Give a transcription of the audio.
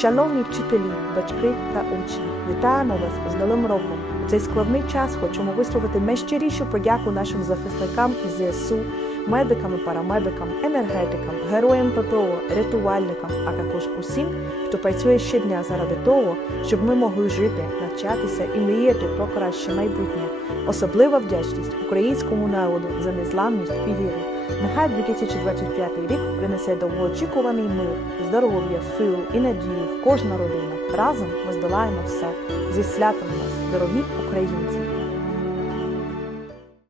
Шановні вчителі, батьки та учні, вітаємо вас з Новим роком! У цей складний час хочемо висловити найщирішу подяку нашим захисникам із ЗСУ, медикам і парамедикам, енергетикам, героям ППО, рятувальникам, а також усім, хто працює щодня заради того, щоб ми могли жити, навчатися і мріяти про краще майбутнє. Особлива вдячність українському народу за незламність і віру. Нехай 2025 рік принесе довгоочікуваний мир, здоров'я, силу і надію в кожна родина. Разом ми здолаємо все. Зі святом нас, дорогі українці!